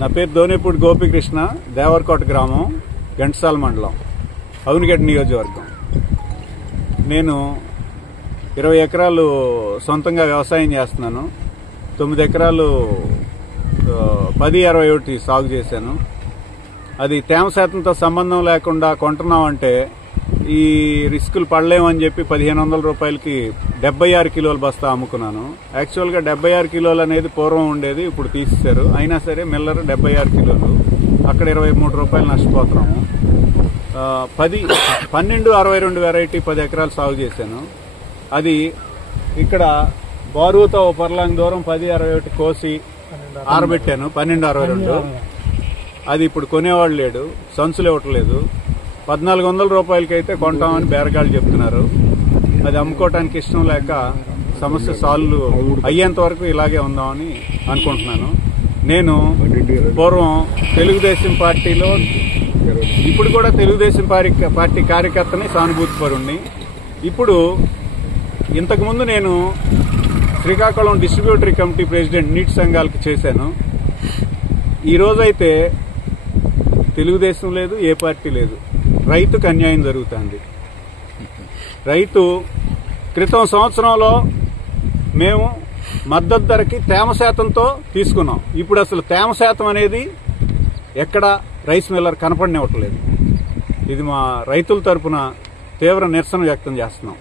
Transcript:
నా పేరు దోనేపూడి గోపీకృష్ణ, దేవరకోట గ్రామం, ఘంటసాల మండలం, అవునిగడ్డ నియోజకవర్గం. నేను 20 ఎకరాలు సొంతంగా వ్యవసాయం చేస్తున్నాను. 9 ఎకరాలు 10-21 సాగు చేశాను. అది తేమ శాతంతో సంబంధం లేకుండా కొంటున్నామంటే ఈ రిస్కులు పడలేమని చెప్పి 1500 రూపాయలకి 76 కిలోల బస్తా అమ్ముకున్నాను. యాక్చువల్గా 76 కిలోలు అనేది పూర్వం ఉండేది, ఇప్పుడు తీసేశారు. అయినా సరే మిల్లర్ 76 కిలోలు, అక్కడ 23 రూపాయలు నష్టపోతున్నాము. 1262 వెరైటీ 10 ఎకరాలు సాగు చేశాను. అది ఇక్కడ బారుతో పర్లాంగ్ దూరం 1061 కోసి ఆరబెట్టాను. 1262 అది ఇప్పుడు కొనేవాళ్ళు లేడు, సంచులు ఇవ్వట్లేదు. 1400 రూపాయలకి అయితే కొంటామని బేరగాళ్ళు చెప్తున్నారు. అది అమ్ముకోవటానికి ఇష్టం లేక సమస్య సాల్వ్ అయ్యేంత వరకు ఇలాగే ఉందామని అనుకుంటున్నాను. నేను పూర్వం తెలుగుదేశం పార్టీలో, ఇప్పుడు కూడా తెలుగుదేశం పార్టీ కార్యకర్తని, సానుభూతిపరుణ్ణి. ఇప్పుడు ఇంతకుముందు నేను శ్రీకాకుళం డిస్ట్రిబ్యూటరీ కమిటీ ప్రెసిడెంట్ నీటి సంఘాలకి చేశాను. ఈరోజైతే తెలుగుదేశం లేదు, ఏ పార్టీ లేదు. రైతుకు అన్యాయం జరుగుతుంది. రైతు క్రితం సంవత్సరంలో మేము మద్దతు ధరకి తేమ శాతంతో తీసుకున్నాం. ఇప్పుడు అసలు తేమ శాతం అనేది ఎక్కడ రైస్ మిల్లర్ కనపడనివ్వట్లేదు. ఇది మా రైతుల తరపున తీవ్ర నిరసన వ్యక్తం చేస్తున్నాం.